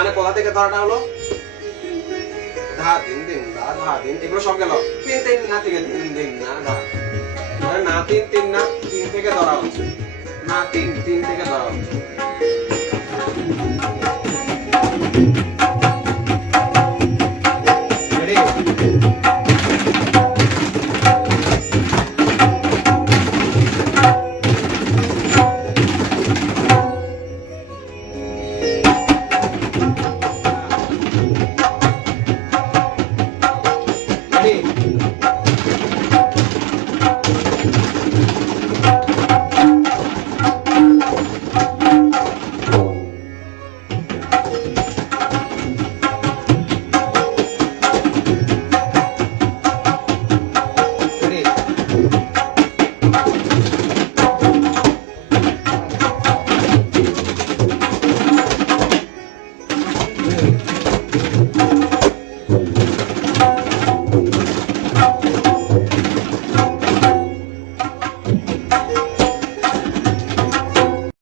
মানে কোথা থেকে ধরাটা হলো ধা তিন তিন দা ধা তিন, এগুলো সব গেল তিন তিন না থেকে তিন তিন না ধা, না তিন তিন না তিন থেকে ধরা হচ্ছে, না তিন তিন থেকে ধরা হচ্ছে।